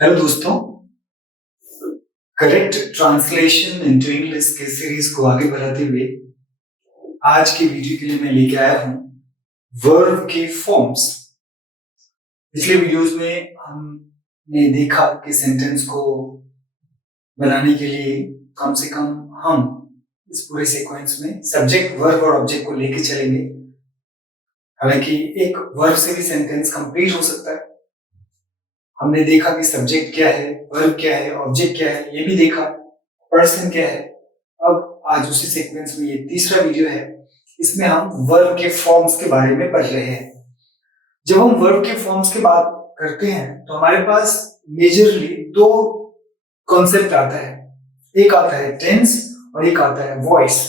Hello दोस्तों, correct translation into English के series को आगे बढ़ाते हुए आज की वीडियो के लिए मैं लेके आया हूं वर्ब के फॉर्म्स। पिछले वीडियोस में हमने देखा कि सेंटेंस को बनाने के लिए कम से कम हम इस पूरे सीक्वेंस में सब्जेक्ट, वर्ब और ऑब्जेक्ट को लेके चलेंगे। हालांकि एक वर्ब से भी सेंटेंस कंप्लीट हो सकता है। हमने देखा कि सब्जेक्ट क्या है, वर्ब क्या है, ऑब्जेक्ट क्या है, ये भी देखा, पर्सन क्या है। अब आज उसी सीक्वेंस में ये तीसरा वीडियो है, इसमें हम वर्ब के फॉर्म्स के बारे में पढ़ रहे हैं। जब हम वर्ब के फॉर्म्स की बात करते हैं तो हमारे पास मेजरली दो कॉन्सेप्ट आता है। एक आता है टेंस और एक आता है वॉइस।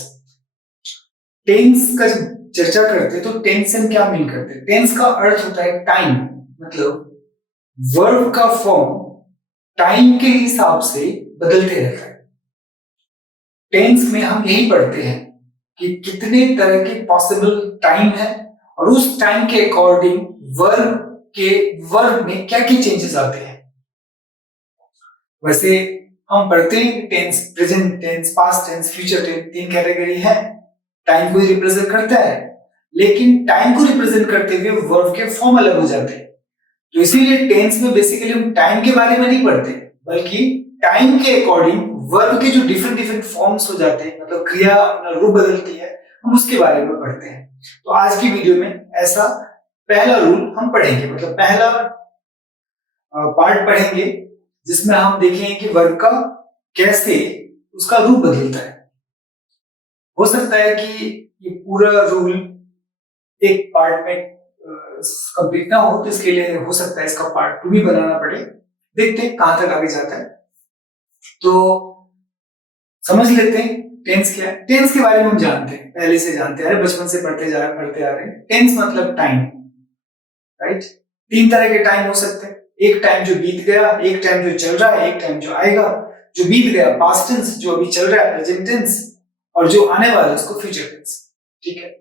टेंस का जब चर्चा करते हैं तो टेंस से क्या मीन करते हैं? टेंस का अर्थ होता है टाइम, मतलब वर्ब का फॉर्म टाइम के हिसाब से बदलते रहता है। टेंस में हम यही पढ़ते हैं कि कितने तरह के पॉसिबल टाइम है और उस टाइम के अकॉर्डिंग वर्ब में क्या क्या चेंजेस आते हैं। वैसे हम पढ़ते हैं कि tense, present tense, past tense, future tense, तीन कैटेगरी है। टाइम को रिप्रेजेंट करता है, लेकिन टाइम को रिप्रेजेंट करते हुए वर्ब के फॉर्म अलग हो जाते हैं। तो इसीलिए टेंस में बेसिकली हम टाइम के बारे में नहीं पढ़ते, बल्कि टाइम के अकॉर्डिंग वर्ब के जो डिफरेंट फॉर्म्स हो जाते हैं, मतलब क्रिया अपना रूप बदलती है, हम उसके बारे में पढ़ते हैं। तो आज की वीडियो में ऐसा पहला रूल हम पढ़ेंगे, मतलब पहला पार्ट पढ़ेंगे जिसमें हम देखेंगे कि वर्ब का कैसे उसका रूप बदलता है। हो सकता है कि ये पूरा रूल एक पार्ट में कंप्लीट ना हो, तो इसके लिए हो सकता है इसका पार्ट 2 भी बनाना पड़े। देखते हैं कहां तक आगे जाता है। तो समझ लेते हैं टेंस क्या है। टेंस के बारे में हम जानते हैं, पहले से जानते आ रहे, बचपन से पढ़ते आ रहे हैं। टेंस मतलब टाइम, राइट। तीन तरह के टाइम हो सकते हैं। एक टाइम जो बीत गया, एक टाइम जो चल रहा है, एक टाइम जो आएगा। जो बीत गया पास्ट टेंस, जो अभी चल रहा है प्रेजेंट टेंस, और जो आने वाला है उसको फ्यूचर टेंस। ठीक है,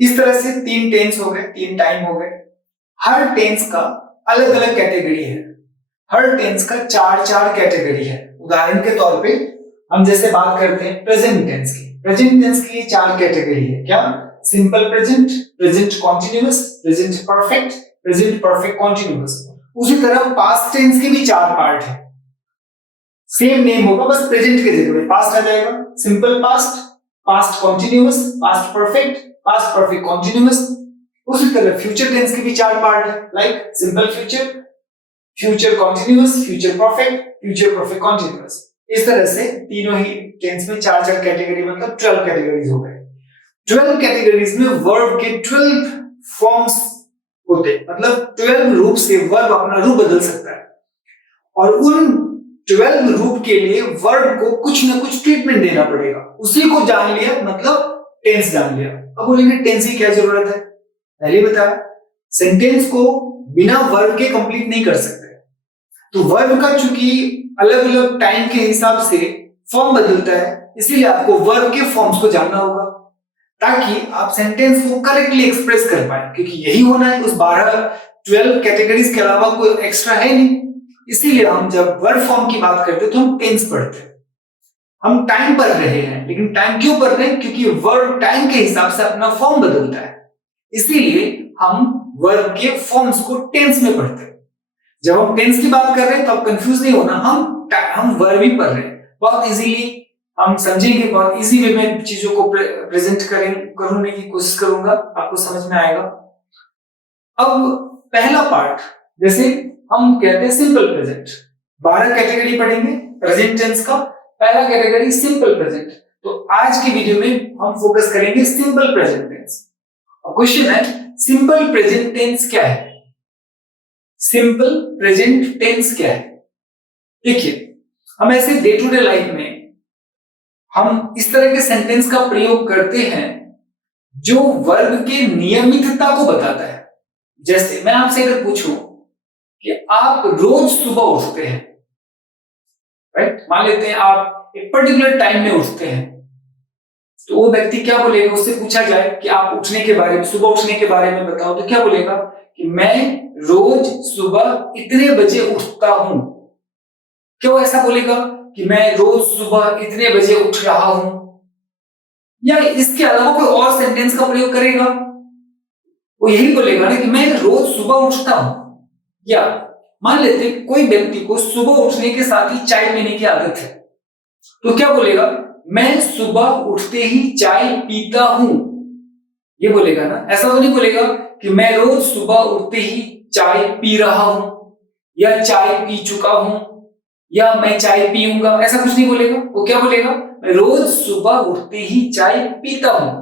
इस तरह से तीन टेंस हो गए, तीन टाइम हो गए। हर टेंस का अलग अलग कैटेगरी है। हर टेंस का चार कैटेगरी है। उदाहरण के तौर पे हम जैसे बात करते हैं प्रेजेंट टेंस की। प्रेजेंट टेंस की चार कैटेगरी है। क्या? Simple present, present continuous, present perfect, present perfect continuous. उसी तरह पास्ट टेंस के भी चार पार्ट है। सेम नेम होगा, बस प्रेजेंट के जगह में पास्ट आ जाएगा। Simple past, past continuous, past perfect, past perfect continuous. उसी तरह फ्यूचर टेंस के भी चार पार्ट है, like simple future, future continuous, future perfect, future perfect continuous. इस तरह से तीनों ही टेंस में चार कैटेगरी, मतलब 12 कैटेगरीज हो गए। 12 कैटेगरीज में वर्ब के 12 फॉर्म्स होते, मतलब 12 रूप से वर्ब अपना रूप बदल सकता है। और उन 12 रूप के लिए वर्ब को कुछ ना कुछ ट्रीटमेंट देना पड़ेगा। उसी को जान लिया, मतलब टेंस जान लिया। अब बोलेंगे टेंस की क्या जरूरत है? पहले बताया, सेंटेंस को बिना वर्ब के कंप्लीट नहीं कर सकते। तो वर्ब का चूंकि अलग अलग टाइम के हिसाब से फॉर्म बदलता है, इसीलिए आपको वर्ब के फॉर्म्स को जानना होगा ताकि आप सेंटेंस को करेक्टली एक्सप्रेस कर पाए, क्योंकि यही होना है। उस 12 कैटेगरीज के अलावा कोई एक्स्ट्रा है नहीं। इसीलिए हम जब वर्ब फॉर्म की बात करते हैं तो हम टेंस पढ़ते हैं। हम टाइम पढ़ रहे हैं, लेकिन टाइम क्यों पढ़ रहे हैं? क्योंकि वर्ब टाइम के हिसाब से अपना फॉर्म बदलता है, इसीलिए हम वर्ब के फॉर्म्स को टेंस में पढ़ते हैं। जब हम टेंस की बात कर रहे हैं तो आप कंफ्यूज नहीं होना, हम वर्ब ही पढ़ रहे हैं। बहुत इजीली हम समझेंगे, बहुत इजी वे में चीजों को प्रेजेंट करने की कोशिश करूंगा, आपको समझ में आएगा। अब पहला पार्ट, जैसे हम कहते हैं सिंपल प्रेजेंट, 12 कैटेगरी पढ़ेंगे प्रेजेंट टेंस का। पहला कैटेगरी सिंपल प्रेजेंट। तो आज की वीडियो में हम फोकस करेंगे सिंपल प्रेजेंट टेंस। और क्वेश्चन है, सिंपल प्रेजेंट टेंस क्या है? सिंपल प्रेजेंट टेंस क्या है? देखिए, हम ऐसे डे टू डे लाइफ में हम इस तरह के सेंटेंस का प्रयोग करते हैं जो वर्ब के नियमितता को बताता है। जैसे मैं आपसे अगर पूछूं कि आप रोज सुबह उठते हैं, राइट, मान लेते हैं आप एक पर्टिकुलर टाइम में उठते हैं, तो वो व्यक्ति क्या बोलेगा? उससे पूछा जाए कि आप उठने के बारे में, सुबह उठने के बारे में बताओ, तो क्या बोलेगा कि मैं रोज सुबह इतने बजे उठता हूं। क्या वो ऐसा बोलेगा कि मैं रोज सुबह इतने बजे उठ रहा हूं, या इसके अलावा कोई और सेंटेंस का प्रयोग करेगा? वो यही बोलेगा ना कि मैं रोज सुबह उठता हूं। या मान लेते कोई व्यक्ति को सुबह उठने के साथ ही चाय पीने की आदत है, तो क्या बोलेगा? मैं सुबह उठते ही चाय पीता हूं, ये बोलेगा ना। ऐसा तो नहीं बोलेगा कि मैं रोज सुबह उठते ही चाय पी रहा हूं, या चाय पी चुका हूं, या मैं चाय पीऊंगा, ऐसा कुछ नहीं बोलेगा। वो क्या बोलेगा? मैं रोज सुबह उठते ही चाय पीता हूं।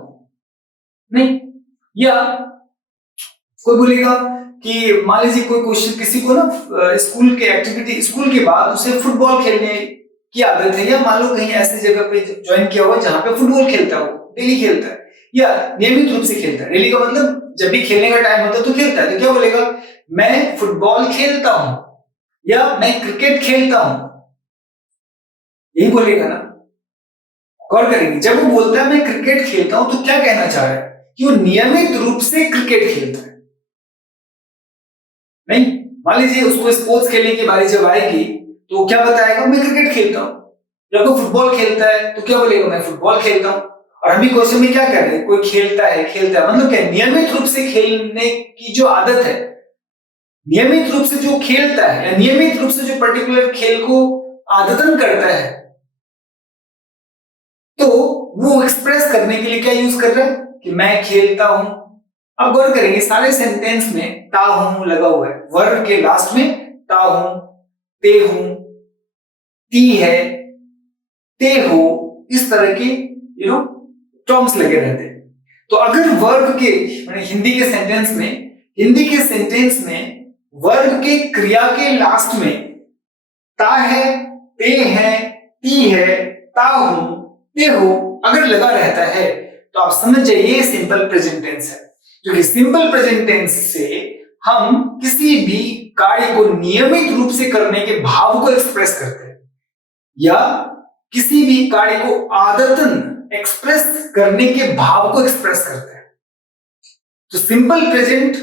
नहीं। या कोई बोलेगा कि मान लीजिए कोई क्वेश्चन, किसी को ना स्कूल के एक्टिविटी, स्कूल के बाद उसे फुटबॉल खेलने की आदत है, या मान लो कहीं ऐसी जगह पे ज्वाइन किया हुआ जहां पे फुटबॉल खेलता हो, डेली खेलता है या नियमित रूप से खेलता है। डेली का मतलब जब भी खेलने का टाइम होता है तो खेलता है। तो क्या बोलेगा? मैं फुटबॉल खेलता हूं, या मैं क्रिकेट खेलता हूं, यही बोलेगा ना। गौर करेंगे, जब वो बोलता है मैं क्रिकेट खेलता हूं, तो क्या कहना चाह रहा है? कि वो नियमित रूप से क्रिकेट खेलता है। नहीं, मान लीजिए उसको स्पोर्ट्स खेलने की बारी जब आएगी तो क्या बताएगा? मैं क्रिकेट खेलता हूं। जब वो फुटबॉल खेलता है तो क्या बोलेगा? मैं फुटबॉल खेलता हूं। और हम भी क्वेश्चन में क्या कर रहे हैं? कोई खेलता है मतलब क्या? नियमित रूप से खेलने की जो आदत है, नियमित रूप से जो खेलता है, या नियमित रूप से जो पर्टिकुलर खेल को आदतन करता है, तो वो एक्सप्रेस करने के लिए क्या यूज कर रहा है? कि मैं खेलता हूं। अब गौर करेंगे, सारे सेंटेंस में ता हूं लगा हुआ है। वर्ब के लास्ट में ता हूं, ते हूं, ती है, ते हो, इस तरह के टर्म्स लगे रहते हैं। तो अगर वर्ब के हिंदी के सेंटेंस में वर्ब के क्रिया के लास्ट में ता है, ते है, ती है, ता हूं, ते हो अगर लगा रहता है, तो आप समझ जाइए सिंपल प्रेजेंट टेंस है। क्योंकि सिंपल प्रेजेंट टेंस से हम किसी भी कार्य को नियमित रूप से करने के भाव को एक्सप्रेस करते हैं, या किसी भी कार्य को आदतन एक्सप्रेस करने के भाव को एक्सप्रेस करते हैं। तो सिंपल प्रेजेंट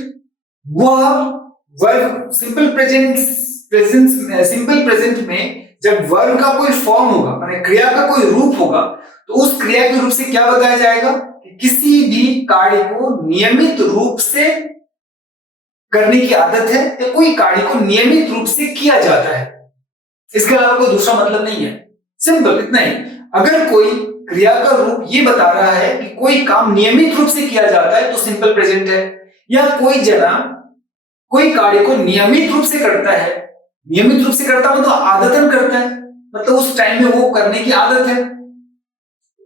वह वर्ब, सिंपल प्रेजेंट में जब वर्ब का कोई फॉर्म होगा, माने क्रिया का कोई रूप होगा, तो उस क्रिया के रूप से क्या बताया जाएगा? कि किसी भी कार्य को नियमित रूप से करने की आदत है, या कोई कार्य को नियमित रूप से किया जाता है। इसके अलावा कोई दूसरा मतलब नहीं है। सिंपल इतना ही। अगर कोई क्रिया का रूप ये बता रहा है कि कोई काम नियमित रूप से किया जाता है, तो सिंपल प्रेजेंट है। या कोई जना कोई कार्य को नियमित रूप से करता है, नियमित रूप से करता मतलब आदतन करता है, मतलब उस टाइम में वो करने की आदत है।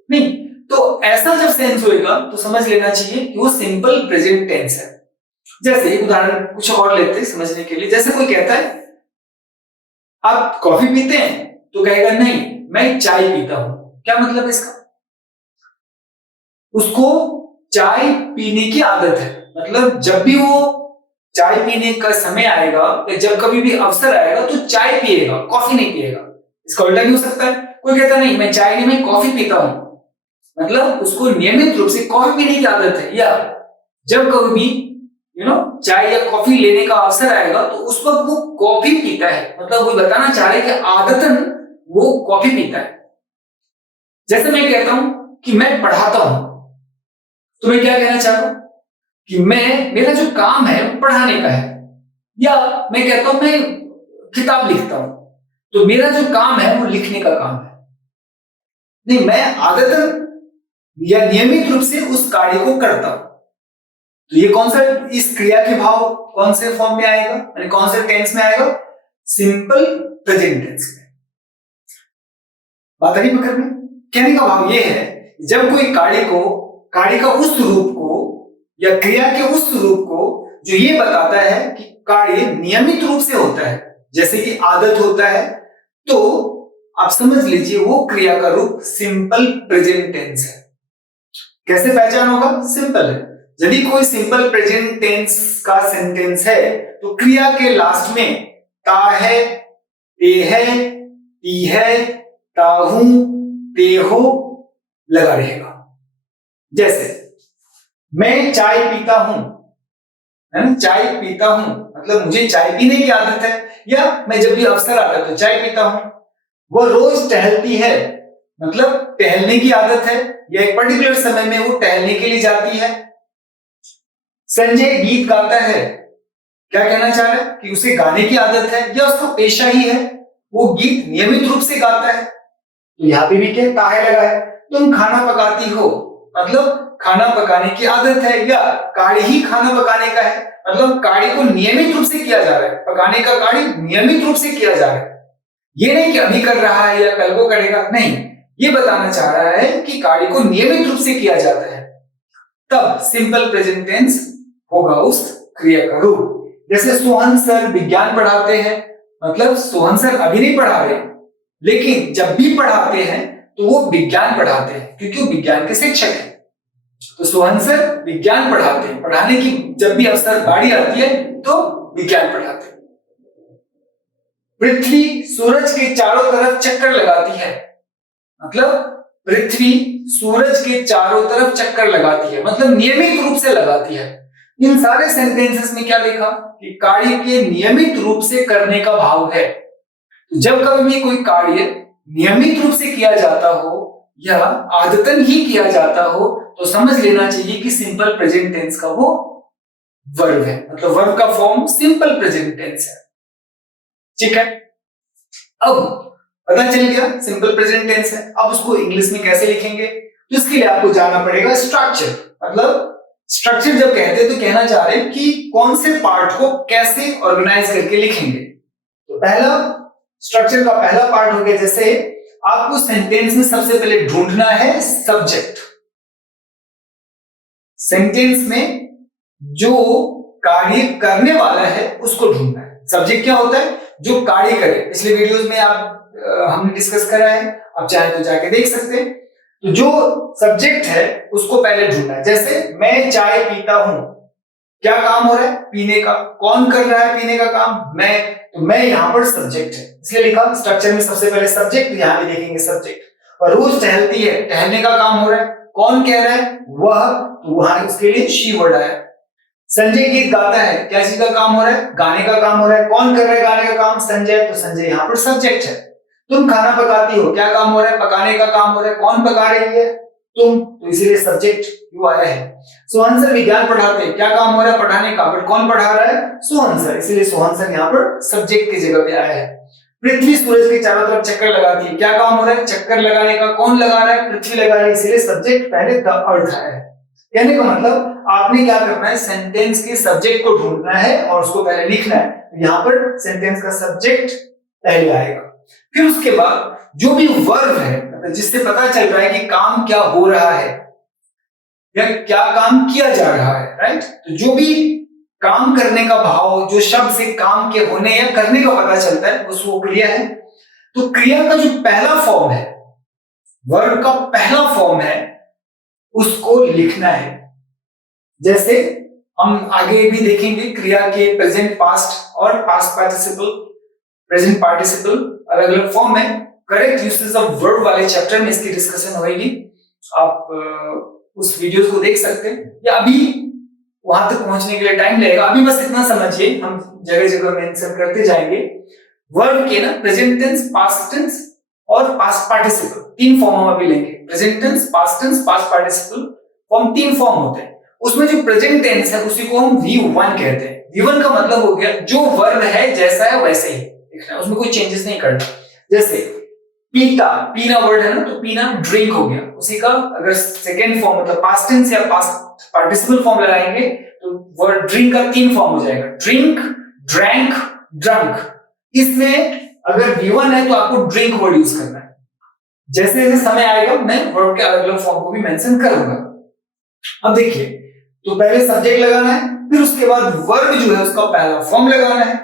नहीं, तो ऐसा जब सेंस होएगा तो समझ लेना चाहिए कि वो सिंपल प्रेजेंट टेंस है। जैसे एक उदाहरण कुछ और लेते हैं समझने के लिए। जैसे कोई कहता है आप कॉफी पीते हैं, तो कहेगा नहीं मैं चाय पीता हूं। क्या मतलब है इसका? उसको चाय पीने की आदत है, मतलब जब भी वो चाय पीने का समय आएगा, या जब कभी भी अवसर आएगा, तो चाय पिएगा, कॉफी नहीं पिएगा। इसका उल्टा भी हो सकता है। कोई कहता नहीं मैं चाय नहीं, मैं कॉफी पीता हूं, मतलब उसको नियमित रूप से कॉफी पीने की आदत है। या जब कभी भी चाय या कॉफी लेने का अवसर आएगा, तो उस वक्त वो कॉफी पीता है, मतलब वो बताना चाह रहे कि आदतन वो कॉफी पीता है। जैसे मैं कहता हूं कि मैं पढ़ाता हूं, तो मैं क्या कहना चाह रहा हूं? कि मेरा जो काम है वो पढ़ाने का है। या मैं कहता हूं मैं किताब लिखता हूं, तो मेरा जो काम है वो लिखने का काम है। नहीं, मैं आदतन या नियमित रूप से उस कार्य को करता हूं। तो ये कौन सा, इस क्रिया के भाव कौन से फॉर्म में आएगा, यानी कौन से टेंस में आएगा? सिंपल प्रेजेंट टेंस में। बात आ रही पकड़ में? कहने का भाव ये है, जब कोई कार्य का उस रूप को, या क्रिया के उस रूप को जो ये बताता है कि कार्य नियमित रूप से होता है, जैसे कि आदत होता है, तो आप समझ लीजिए वो क्रिया का रूप सिंपल प्रेजेंट टेंस है। कैसे पहचान होगा? सिंपल है। यदि कोई सिंपल प्रेजेंट टेंस का सेंटेंस है, तो क्रिया के लास्ट में ता है, ते है, ती है, ताहू, ते हो लगा रहेगा। जैसे मैं चाय पीता हूं, है ना, चाय पीता हूं मतलब मुझे चाय पीने की आदत है, या मैं जब भी अवसर आता है तो चाय पीता हूं। वो रोज टहलती है, मतलब टहलने की आदत है या एक पर्टिकुलर समय में वो टहलने के लिए जाती है। संजय गीत गाता है, क्या कहना चाह रहा है कि उसे गाने की आदत है या उसका पेशा ही है, वो गीत नियमित रूप से गाता है। तो यहाँ पे भी क्या ताहे लगा है। तुम खाना पकाती हो, मतलब खाना पकाने की आदत है, या कार्य ही खाना पकाने का है, मतलब कार्य को नियमित रूप से किया जा रहा है, पकाने का कार्य नियमित रूप से किया जा रहा है। ये नहीं कि अभी कर रहा है या कल को करेगा, नहीं, ये बताना चाह रहा है कि कार्य को नियमित रूप से किया जाता है। तब सिंपल प्रेजेंट टेंस होगा उस क्रिया का रूप। जैसे सोहन सर विज्ञान पढ़ाते हैं, मतलब सोहन सर अभी नहीं पढ़ा रहे, लेकिन जब भी पढ़ाते हैं तो वो विज्ञान पढ़ाते हैं क्योंकि वो विज्ञान के शिक्षक हैं। तो सोहन सर विज्ञान पढ़ाते हैं, पढ़ाने की जब भी अवसर बारी आती है तो विज्ञान पढ़ाते हैं। पृथ्वी सूरज के चारों तरफ चक्कर लगाती है, मतलब पृथ्वी सूरज के चारों तरफ चक्कर लगाती है, मतलब नियमित रूप से लगाती है। इन सारे सेंटेंसेस में क्या देखा कि कार्य के नियमित रूप से करने का भाव है। जब कभी भी कोई कार्य नियमित रूप से किया जाता हो या आदतन ही किया जाता हो तो समझ लेना चाहिए कि सिंपल प्रेजेंट टेंस का वो वर्ब है, मतलब वर्ब का फॉर्म सिंपल प्रेजेंट टेंस है। ठीक है, अब पता चल गया सिंपल प्रेजेंट टेंस है। अब उसको इंग्लिश में कैसे लिखेंगे, तो इसके लिए आपको जाना पड़ेगा स्ट्रक्चर। मतलब स्ट्रक्चर जब कहते हैं तो कहना चाह रहे हैं कि कौन से पार्ट को कैसे ऑर्गेनाइज करके लिखेंगे। तो पहला स्ट्रक्चर का पहला पार्ट हो गया, जैसे आपको सेंटेंस में सबसे पहले ढूंढना है सब्जेक्ट। सेंटेंस में जो कार्य करने वाला है उसको ढूंढना है। सब्जेक्ट क्या होता है, जो कार्य करे। पिछले वीडियोस में हमने डिस्कस करा है, आप चाहे तो जाके देख सकते हैं। तो जो सब्जेक्ट है उसको पहले ढूंढना है। जैसे मैं चाय पीता हूं, क्या काम हो रहा है, पीने का। कौन कर रहा है पीने का काम, मैं। तो मैं यहाँ पर सब्जेक्ट है, इसलिए लिखा स्ट्रक्चर में सबसे पहले सब्जेक्ट, यहाँ भी देखेंगे सब्जेक्ट। और रोज टहलती है, टहलने का काम हो रहा है, कौन कह रहा है, वह, तो वहां उसके लिए शी वर्ड आया। संजय गीत गाता है, क्या चीज का काम हो रहा है, गाने का काम हो रहा है, कौन कर रहा है गाने का काम, संजय, तो संजय यहाँ पर सब्जेक्ट है। तुम खाना पकाती हो, क्या काम हो रहा है, पकाने का काम हो रहा है, कौन पका रही है, तुम, तो इसीलिए सब्जेक्ट यू आया है। सोहन सर विज्ञान पढ़ाते हैं, क्या काम हो रहा है, पढ़ाने का, बट कौन पढ़ा रहा है, सोहन सर, इसीलिए सोहन सर यहाँ पर सब्जेक्ट की जगह पे आया है। पृथ्वी सूरज के चारों तरफ चक्कर लगाती है, क्या काम हो रहा है, चक्कर लगाने का, कौन लगा रहा है, पृथ्वी लगा रही है, इसीलिए सब्जेक्ट पहले द अर्थ आया है। कहने का मतलब आपने क्या करना है, सेंटेंस के सब्जेक्ट को ढूंढना है और उसको पहले लिखना है। यहाँ पर सेंटेंस का सब्जेक्ट पहले आएगा, फिर उसके बाद जो भी वर्ब है, मतलब जिससे पता चल रहा है कि काम क्या हो रहा है या क्या काम किया जा रहा है, राइट। तो जो भी काम करने का भाव, जो शब्द से काम के होने या करने का पता चलता है, वो क्रिया है। तो क्रिया का जो पहला फॉर्म है, वर्ब का पहला फॉर्म है, उसको लिखना है। जैसे हम आगे भी देखेंगे क्रिया के प्रेजेंट पास्ट और पास्ट पार्टिसिपल, प्रेजेंट पार्टिसिपल अलग अलग फॉर्म है। करेक्ट यूसेज ऑफ वर्ब वाले चैप्टर में इसकी डिस्कशन होगी, आप उस वीडियोस को देख सकते हैं, या अभी वहां तक पहुंचने के लिए टाइम लगेगा। अभी बस इतना समझिए, हम जगह जगह मेंशन करते जाएंगे। वर्ब के ना प्रेजेंट टेंस, पास्ट टेंस और पास्ट पार्टिसिपल, तीन फॉर्म हम अभी लेंगे। Present tense, past tense, past participle form, तीन फॉर्म होते हैं। उसमें जो प्रेजेंट टेंस है उसी को हम V1 कहते हैं। V1 का मतलब हो गया जो वर्ब है जैसा है वैसे ही लिखना है, उसमें कोई चेंजेस नहीं करना। जैसे पीता, पीना वर्ड है ना, तो पीना ड्रिंक हो गया, उसी का अगर सेकेंड फॉर्म मतलब पास्ट टेंस या पास्ट पार्टिसिपल फॉर्म लगाएंगे तो वर्ड ड्रिंक का तीन फॉर्म हो जाएगा, ड्रिंक, ड्रैंक, ड्रंक। इसमें अगर V1 है तो आपको ड्रिंक वर्ड यूज करना है। जैसे जैसे समय आएगा मैं वर्ड के अलग अलग फॉर्म को भी मेंशन करूंगा। अब देखिए, तो पहले सब्जेक्ट लगाना है, फिर उसके बाद वर्ब जो है उसका पहला फॉर्म लगाना है,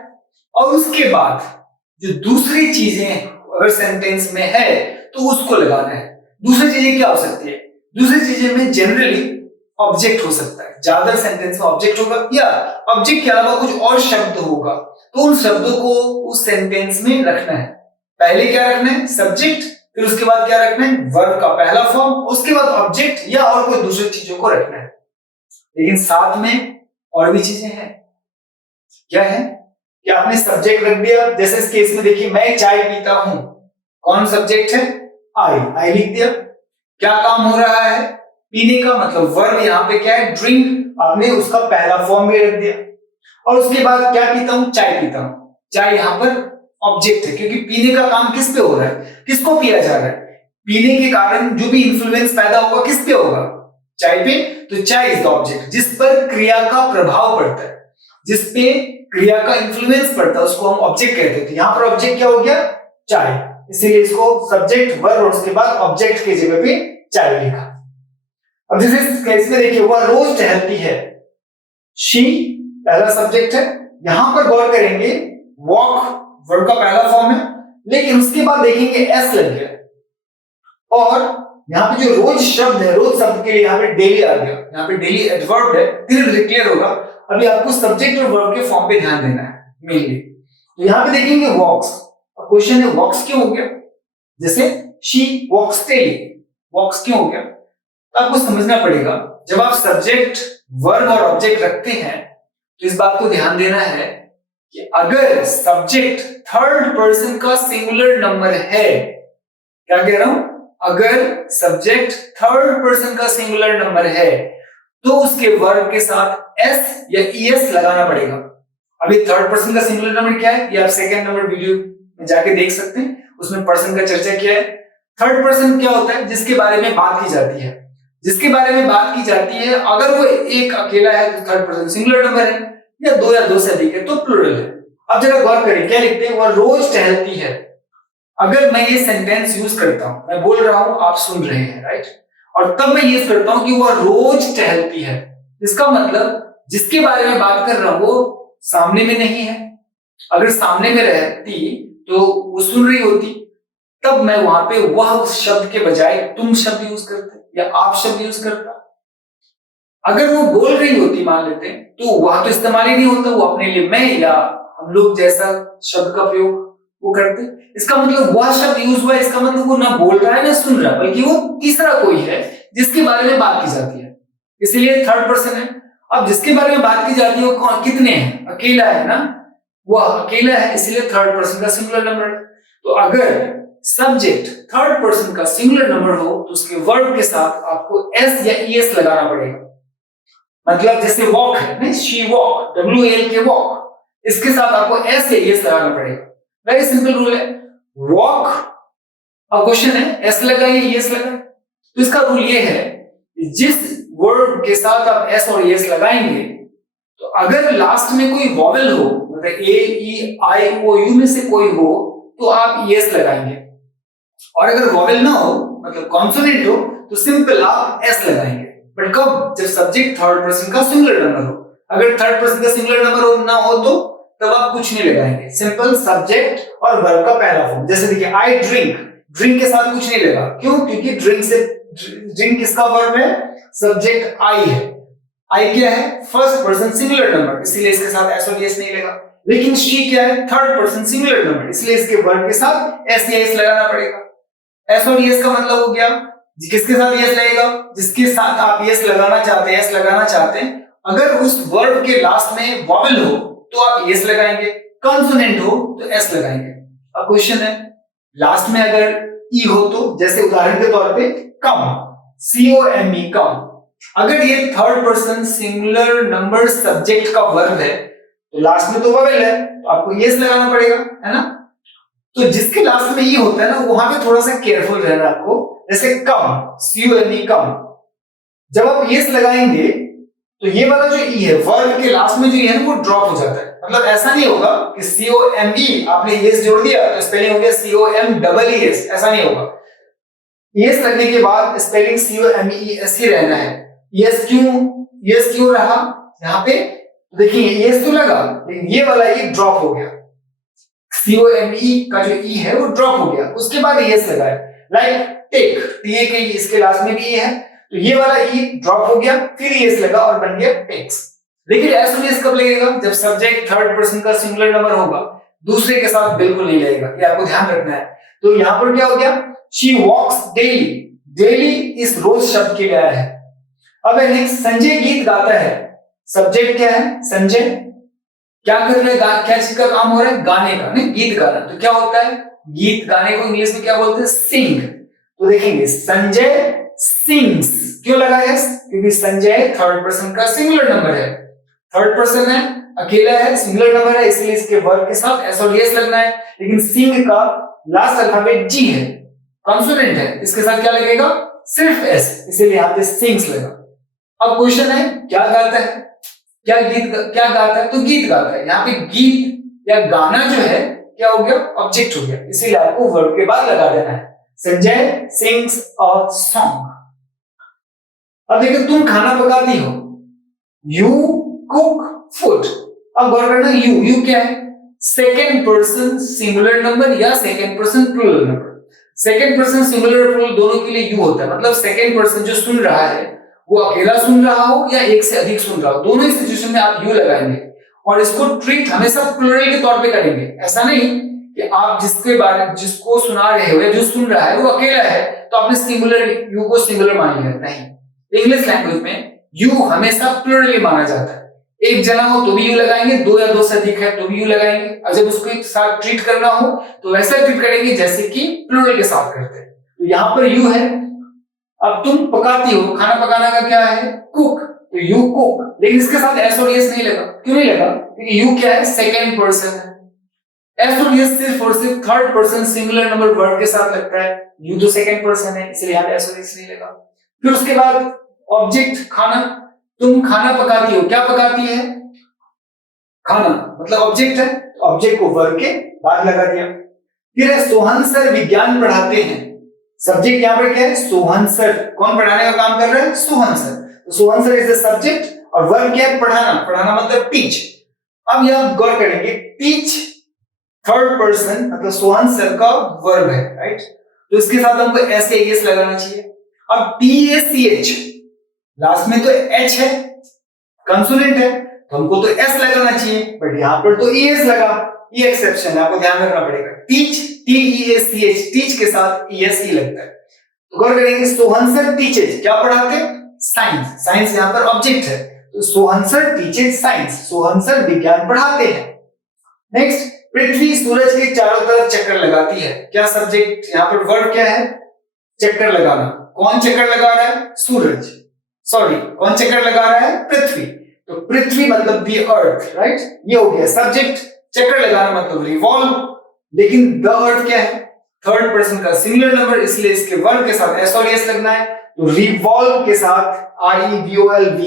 और उसके बाद जो दूसरी चीजें अगर सेंटेंस में है तो उसको लगाना है। दूसरी चीजें क्या हो सकती है, दूसरी चीजें में जनरली ऑब्जेक्ट हो सकता है, ज्यादा सेंटेंस में ऑब्जेक्ट होगा, या ऑब्जेक्ट के अलावा कुछ और शब्द होगा, तो उन शब्दों को उस सेंटेंस में रखना है। पहले क्या रखना है, सब्जेक्ट, फिर उसके बाद क्या रखना है, वर्ब का पहला फॉर्म, उसके बाद ऑब्जेक्ट या और कोई दूसरी चीजों को रखना है। लेकिन साथ में और भी चीजें हैं। क्या है कि आपने सब्जेक्ट रख दिया, जैसे इस केस में देखिए मैं चाय पीता हूं, कौन सब्जेक्ट है? आई लिख दिया। क्या काम हो रहा है? पीने का, मतलब वर्ब यहाँ पे क्या है? ड्रिंक। आपने उसका पहला फॉर्म भी रख दिया। और उसके बाद क्या पीता हूं? चाय पीता हूं। चाय यहाँ पर ऑब्जेक्ट है, क्योंकि पीने का काम किस पे हो रहा है? किसको पिया जा रहा है? पीने के कारण जो भी इंफ्लुएंस पैदा होगा किस पे होगा? चाय पे। तो चाय इज द ऑब्जेक्ट, जिस पर क्रिया का प्रभाव पड़ता है, जिस पे क्रिया का इंफ्लुएंस पड़ता है, उसको हम ऑब्जेक्ट कहते थे। यहाँ पर ऑब्जेक्ट क्या हो गया? चाय। इसीलिए इसको सब्जेक्ट वर्ब और उसके बाद ऑब्जेक्ट की जगह पे चाय लिखा। अब दिस इज केस में देखिए, वह रोज टहलती है। शी पहला सब्जेक्ट है। यहां पर गौर करेंगे, वॉक वर्ब का पहला फॉर्म है, लेकिन उसके बाद देखेंगे एस लग गया। और यहाँ पे जो रोज शब्द है, रोज शब्द के लिए यहाँ पे डेली आ गया। यहाँ पे डेली एडवर्ब है, धीरे क्लियर होगा। अभी आपको सब्जेक्ट और वर्ब के फॉर्म पे ध्यान देना है मेनली। तो यहाँ पे देखेंगे वॉक्स। अब क्वेश्चन है वॉक्स क्यों हो गया? जैसे शी वॉक्स डेली, वॉक्स क्यों हो गया? तो आपको समझना पड़ेगा, जब आप सब्जेक्ट वर्ब और ऑब्जेक्ट रखते हैं तो इस बात को ध्यान देना है कि अगर सब्जेक्ट थर्ड पर्सन का सिंगुलर नंबर है, क्या कह रहा हूं? अगर सब्जेक्ट थर्ड पर्सन का सिंगुलर नंबर है तो उसके वर्ब के साथ एस या ईएस लगाना पड़ेगा। अभी थर्ड पर्सन का सिंगुलर नंबर क्या है, ये आप सेकंड नंबर वीडियो में जाके देख सकते हैं, उसमें पर्सन का चर्चा किया है। थर्ड पर्सन क्या होता है? जिसके बारे में बात की जाती है, जिसके बारे में बात की जाती है। अगर वो एक अकेला है तो थर्ड पर्सन सिंगुलर नंबर है, या दो से अधिक है तो प्लूरल है। अब जरा गौर करें, क्या लिखते हैं? वह रोज टहलती है। अगर मैं ये सेंटेंस यूज करता हूं, मैं बोल रहा हूं, आप सुन रहे हैं, राइट, और तब मैं यूज करता हूं कि वह रोज टहलती है, इसका मतलब जिसके बारे में बात कर रहा हूं वो सामने में नहीं है। अगर सामने में रहती तो वो सुन रही होती, तब मैं वहां पे वह शब्द के बजाय तुम शब्द यूज करते या आप शब्द यूज करता। अगर वो बोल रही होती, मान लेते हैं, तो वह तो इस्तेमाल ही नहीं होता, वो अपने लिए मैं या हम लोग जैसा शब्द का प्रयोग वो करते। इसका मतलब वह शब्द यूज हुआ, इसका मतलब वो ना बोल रहा है ना सुन रहा है, बल्कि वो तीसरा कोई है जिसके बारे में बात की जाती है, इसलिए थर्ड पर्सन है। अब जिसके बारे में बात की जाती है वो कौन, कितने हैं? अकेला है ना, वह अकेला है, इसलिए थर्ड पर्सन का सिंगुलर नंबर है। तो अगर सब्जेक्ट थर्ड पर्सन का सिंगुलर नंबर हो तो उसके वर्ब के साथ आपको एस या ईएस लगाना पड़ेगा। मतलब जैसे वॉक है, शी वॉक, WALK वॉक, इसके साथ आपको एस या ईएस लगाना पड़ेगा। वेरी सिंपल रूल है। वॉक, अब क्वेश्चन है एस लगाइए ईएस लगाइए, तो इसका रूल ये है कि जिस वर्ब के साथ आप एस और ईएस लगाएंगे, तो अगर लास्ट में कोई वॉवेल हो, मतलब AEIOU में से कोई हो, तो आप ईएस लगाएंगे, और अगर वॉवेल ना हो, मतलब कॉन्सोनेंट हो, तो सिंपल आप एस लगाएंगे। बट कब? जब सब्जेक्ट थर्ड पर्सन का सिंगुलर नंबर हो। अगर थर्ड पर्सन का सिंगुलर नंबर ना हो तो तब आप कुछ नहीं लगाएंगे, सिंपल सब्जेक्ट और वर्ब का पहला फॉर्म। जैसे देखिए आई ड्रिंक, ड्रिंक के साथ कुछ नहीं लगा, क्यों? क्योंकि ड्रिंक किसका वर्ब है? सब्जेक्ट आई है। आई क्या है? फर्स्ट पर्सन सिंगुलर नंबर, इसलिए इसके साथ एस और एस नहीं लगा। लेकिन शी क्या है? थर्ड पर्सन सिंगुलर नंबर, इसलिए इसके वर्ब के साथ एस या एस लगाना पड़ेगा। एस और एस का मतलब हो गया किसके साथ एस लगेगा? जिसके साथ आप एस लगाना चाहते हैं, एस लगाना चाहते हैं। अगर उस वर्ब के लास्ट में वॉवेल हो तो आप एस लगाएंगे, कॉन्सोनेंट हो तो एस लगाएंगे। अब क्वेश्चन है, लास्ट में अगर ई हो तो, जैसे उदाहरण के तौर पे कम, COME कम, अगर ये third person singular number subject का वर्ब है तो लास्ट में तो वॉवेल है, तो आपको एस लगाना पड़ेगा, है ना। तो जिसके लास्ट में ई होता है ना, वहां पे थोड़ा सा केयरफुल रहना आपको। जैसे कम, COME कम, जब आप एस लगाएंगे तो ये वाला जो ई है, वर्ब के लास्ट में जो ई है वो ड्रॉप हो जाता है। मतलब ऐसा नहीं होगा कि COME आपने एस जोड़ दिया तो स्पेलिंग हो गया COMEES, ऐसा नहीं होगा। एस लगने के बाद स्पेलिंग COMES ही रहना है। एस क्यों रहा यहाँ पे? देखिए एस तो लगा, लेकिन ये वाला ई ड्रॉप हो गया, COME का जो ई है वो ड्रॉप हो गया, उसके बाद एस लगा है। लाइक टेक, टीए के इसके लास्ट में भी ई है, तो ये वाला ई ड्रॉप हो गया, फिर एस लगा और बन गया टेक्स। लेकिन एस और एस कब लगेगा? जब सब्जेक्ट थर्ड पर्सन का सिंगुलर नंबर होगा, दूसरे के साथ बिल्कुल नहीं लगेगा, ये आपको ध्यान रखना है। तो यहां पर क्या हो गया? शी वॉक्स डेली, डेली इस रोज शब्द के लिए आया है। अब नेक्स्ट, संजय गीत गाता है, सब्जेक्ट क्या है? संजय, क्या कर रहे हैं, क्या चीज का काम हो रहा है, गाने का, नहीं गीत गाना। तो क्या होता है, गीत गाने को इंग्लिश में क्या बोलते हैं, सिंग। तो देखेंगे संजय सिंग्स, क्यों लगा है, क्योंकि संजय थर्ड पर्सन का सिंगुलर नंबर है, थर्ड पर्सन है, अकेला है, सिंगुलर नंबर है, इसलिए इसके वर्ब के साथ एस और एस लगना है। लेकिन सिंग का लास्ट अल्फाबेट जी है, कॉन्सोनेंट है, इसके साथ क्या लगेगा, सिर्फ एस, इसीलिए यहां पे सिंग्स लगा। अब क्वेश्चन है क्या गाता है, क्या गाता है, तो गीत गाता है। यहाँ पे गीत या गाना जो है क्या हो गया, ऑब्जेक्ट हो गया, इसीलिए आपको वर्ब के बाद लगा देना है, संजय सिंग्स अ सॉन्ग। अब देखो तुम खाना पकाती हो, यू कुक फूड। अब गौर करना, यू क्या है, सेकेंड पर्सन सिंगुलर नंबर या second person plural number. Second person singular और प्लूरल दोनों के लिए यू होता है, मतलब सेकेंड पर्सन जो सुन रहा है वो अकेला सुन रहा हो या एक से अधिक सुन रहा हो, दोनों ही सिचुएशन में आप यू लगाएंगे और इसको ट्रीट हमेशा प्लूरल के तौर पे करेंगे। ऐसा नहीं कि आप जिसको सुना रहे हो या जो सुन रहा है वो अकेला है तो आपने सिंगुलर यू को सिंगुलर मान लिया, नहीं। इंग्लिश लैंग्वेज में यू हमेशा प्लूरल माना जाता है, एक जना हो तो भी यू लगाएंगे, दो या दो से अधिक है तो भी यू लगाएंगे, और जब उसको एक साथ ट्रीट करना हो तो वैसा ट्रीट करेंगे जैसे कि प्लूरल के साथ करते हैं। तो यहाँ पर यू है। अब तुम पकाती हो, खाना पकाना का क्या है, कुक, तो यू कुक, लेकिन इसके साथ एस और एस नहीं लगा, क्यों नहीं लगा, क्योंकि यू क्या है, सेकेंड पर्सन है। एस और एस सिर्फ और सिर्फ third person singular number verb के साथ लगता है, यू तो सेकेंड पर्सन है, इसलिए यहाँ पे एस और एस नहीं लगा। फिर उसके बाद ऑब्जेक्ट खाना, तुम खाना पकाती हो, क्या पकाती है, खाना, मतलब ऑब्जेक्ट है, ऑब्जेक्ट को वर्ब के बाद लगा दिया। फिर है सोहन सर विज्ञान पढ़ाते हैं, सब्जेक्ट यहाँ पर क्या है, सोहन सर, कौन पढ़ाने का काम कर रहा है, सोहन सर, तो Sohan sir is the subject और वर्ब क्या है, पढ़ाना, पढ़ाना मतलब टीच। अब यहां गौर करेंगे, टीच थर्ड पर्सन मतलब सोहन सर का वर्ब है, राइट, तो इसके साथ हमको एस या एस लगाना चाहिए। अब TACH लास्ट में तो एच है, कंसोनेंट है, तो हमको तो एस लगाना चाहिए, बट यहां पर तो ES लगा, ये एक्सेप्शन है, आपको ध्यान रखना पड़ेगा। टीच TEACH, टीच के साथ ES ही लगता है। तो गौर करेंगे, सोहन सर टीचेज, क्या पढ़ाते हैं, साइंस, साइंस यहां पर ऑब्जेक्ट है, तो Sohan sir teaches science, Sohan sir विज्ञान पढ़ाते हैं। नेक्स्ट, पृथ्वी सूरज के चारों तरफ चक्कर लगाती है, क्या सब्जेक्ट, यहां पर वर्ब क्या है, चक्कर लगाना, कौन चक्कर लगा रहा है, सूरज, सॉरी कौन चक्कर लगा रहा है, पृथ्वी, तो पृथ्वी मतलब दी अर्थ, राइट, ये हो गया सब्जेक्ट। चक्कर लगाना मतलब रिवॉल्व, लेकिन द अर्थ क्या है, थर्ड पर्सन का सिंगुलर नंबर, इसलिए इसके वर्ब के साथ एस और एस लगना है, तो रिवॉल्व के साथ REVOLVE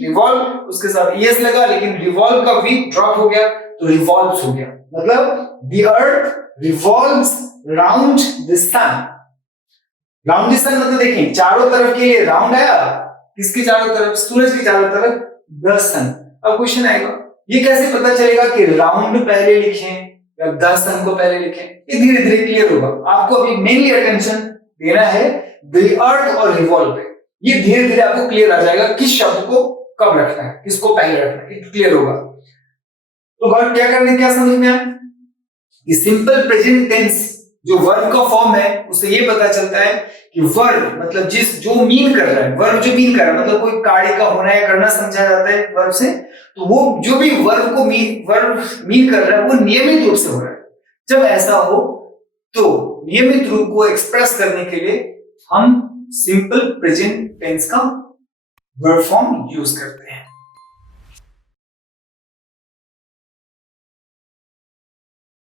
रिवॉल्व, उसके साथ ES लगा, लेकिन रिवॉल्व का V ड्रॉप हो गया तो रिवॉल्व्स हो गया, मतलब the earth revolves round the sun. Round the sun मतलब देखें चारों तरफ के लिए राउंड आया, किसके चारों तरफ, सूरज के चारों तरफ, द सन। अब क्वेश्चन आएगा, ये कैसे पता चलेगा कि राउंड पहले लिखें या द सन को पहले लिखें, ये धीरे धीरे क्लियर होगा। आपको अभी मेनली अटेंशन देना है द अर्थ और रिवॉल्व पे, ये धीरे धीरे आपको क्लियर आ जाएगा किस शब्द को कब रखना है, किसको पहले रखना है, ये क्लियर होगा। तो वर्ब क्या करने, क्या समझ में आया कि सिंपल प्रेजेंट टेंस जो वर्ब का फॉर्म है उससे ये पता चलता है कि वर्ब मतलब जो मीन कर रहा है, वर्ब जो मीन कर रहा है मतलब कोई कार्य का होना या करना समझा जाता है वर्ब से, तो वो जो भी वर्ब मीन कर रहा है वो नियमित रूप से हो रहा है। जब ऐसा हो तो नियमित रूप को एक्सप्रेस करने के लिए हम सिंपल प्रेजेंट टेंस का वर्ब फॉर्म यूज करते हैं।